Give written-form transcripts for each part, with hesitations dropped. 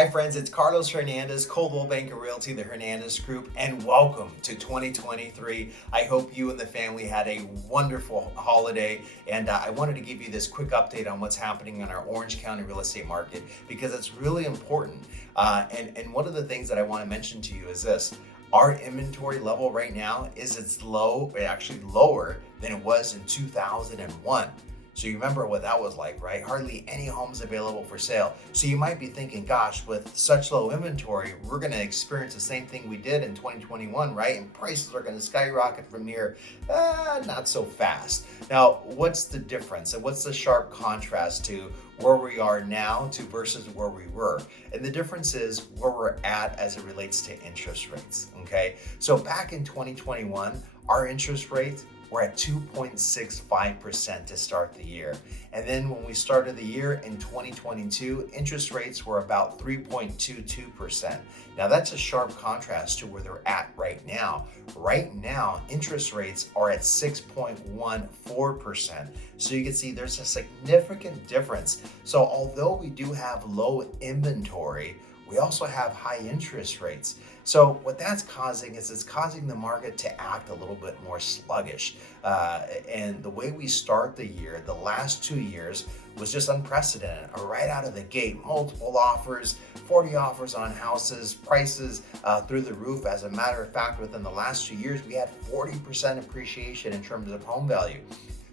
Hi friends, it's Carlos Hernandez, Coldwell Banker Realty, the Hernandez Group, and welcome to 2023. I hope you and the family had a wonderful holiday, and I wanted to give you this quick update on what's happening in our Orange County real estate market because it's really important. And one of the things that I want to mention to you is this. Our inventory level right now is actually lower than it was in 2001. So you remember what that was like, right? Hardly any homes available for sale. So you might be thinking, gosh, with such low inventory, we're going to experience the same thing we did in 2021, right? And prices are going to skyrocket from here. Not so fast. Now, what's the difference? And what's the sharp contrast to where we are now to versus where we were? And the difference is where we're at as it relates to interest rates, okay? So back in 2021, our interest rates we're at 2.65% to start the year. And then when we started the year in 2022, interest rates were about 3.22%. Now that's a sharp contrast to where they're at right now. Right now, interest rates are at 6.14%. So you can see there's a significant difference. So although we do have low inventory, we also have high interest rates. So what that's causing is it's causing the market to act a little bit more sluggish. And the way we start the year, the last 2 years, was just unprecedented. Right out of the gate, multiple offers, 40 offers on houses, prices through the roof. As a matter of fact, within the last 2 years, we had 40% appreciation in terms of home value.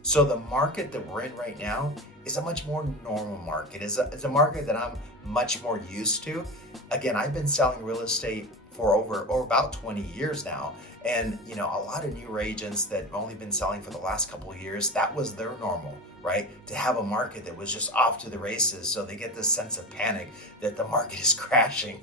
So the market that we're in right now is a much more normal market. It's a market that I'm much more used to. Again, I've been selling real estate for over about 20 years now. And a lot of newer agents that have only been selling for the last couple of years, that was their normal, right? To have a market that was just off to the races. So they get this sense of panic that the market is crashing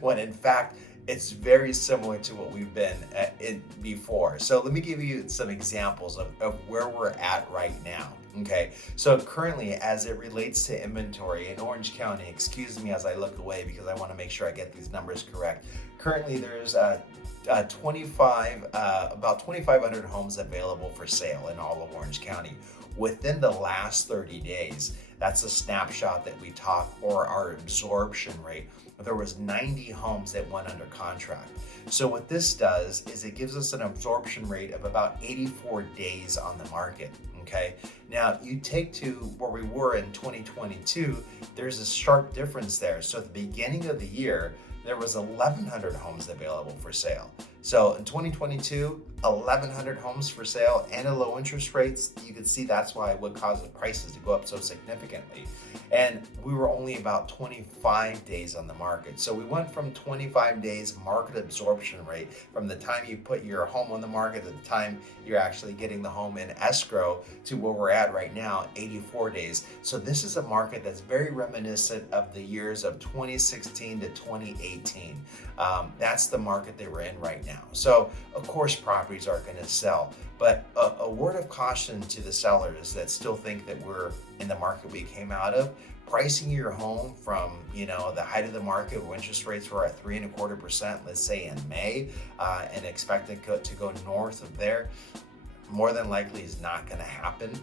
when in fact, it's very similar to what we've been in before. So let me give you some examples of where we're at right now. Okay, so currently as it relates to inventory in Orange County, excuse me as I look away because I want to make sure I get these numbers correct. Currently there's about 2,500 homes available for sale in all of Orange County. Within the last 30 days, that's a snapshot that we talk, or our absorption rate. There was 90 homes that went under contract. So what this does is it gives us an absorption rate of about 84 days on the market. Okay. Now you take to where we were in 2022, there's a sharp difference there. So at the beginning of the year, there was 1,100 homes available for sale. So in 2022, 1,100 homes for sale and at low interest rates, you can see that's what caused the prices to go up so significantly. And we were only about 25 days on the market. So we went from 25 days market absorption rate from the time you put your home on the market to the time you're actually getting the home in escrow to where we're at right now, 84 days. So this is a market that's very reminiscent of the years of 2016 to 2018. That's the market that we're in right now. So of course properties are going to sell, but a word of caution to the sellers that still think that we're in the market we came out of. Pricing your home from the height of the market where interest rates were at 3.25%, let's say in May, and expect it to go north of there, more than likely is not going to happen.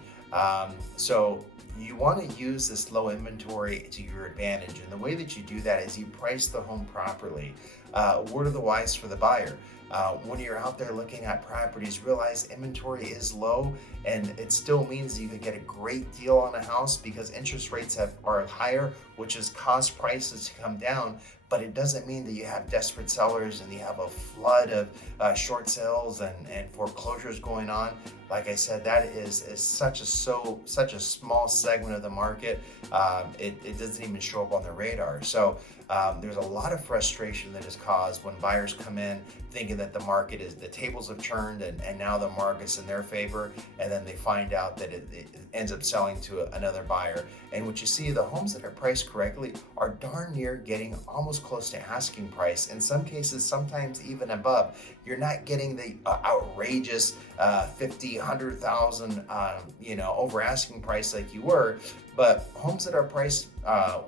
So you want to use this low inventory to your advantage. And the way that you do that is you price the home properly. Word of the wise for the buyer. When you're out there looking at properties, realize inventory is low, and it still means you can get a great deal on a house because interest rates are higher, which has caused prices to come down. But it doesn't mean that you have desperate sellers and you have a flood of short sales and foreclosures going on. Like I said, that is such a small segment of the market. It doesn't even show up on the radar. So there's a lot of frustration that is caused when buyers come in thinking that the tables have turned and now the market's in their favor, and then they find out that it ends up selling to another buyer. And what you see, the homes that are priced correctly are darn near getting almost close to asking price. In some cases, sometimes even above. You're not getting the outrageous 50, 100,000, over asking price like you were, but homes that are priced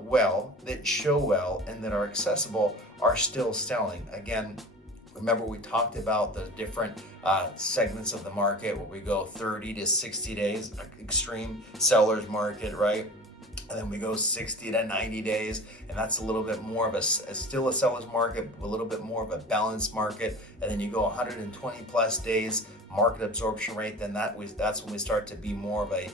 well, that show well, and that are accessible are still selling. Again, remember we talked about the different segments of the market where we go 30 to 60 days, extreme seller's market, right? And then we go 60 to 90 days, and that's a little bit more of still a seller's market, a little bit more of a balanced market. And then you go 120 plus days market absorption rate, then that's when we start to be more of a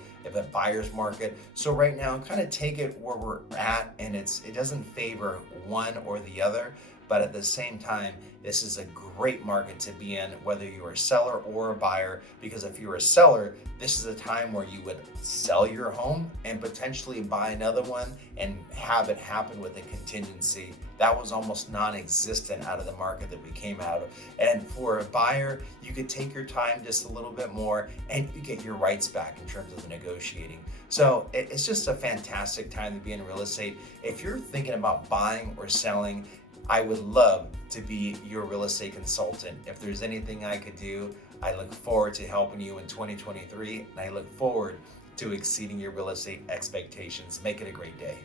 buyer's market. So right now, kind of take it where we're at, and it doesn't favor one or the other, but at the same time, this is a great market to be in, whether you're a seller or a buyer, because if you're a seller, this is a time where you would sell your home and potentially buy another one and have it happen with a contingency. That was almost non-existent out of the market that we came out of. And for a buyer, you could take your time just a little bit more and you get your rights back in terms of the negotiating. So it's just a fantastic time to be in real estate. If you're thinking about buying or selling, I would love to be your real estate consultant. If there's anything I could do, I look forward to helping you in 2023, and I look forward to exceeding your real estate expectations. Make it a great day.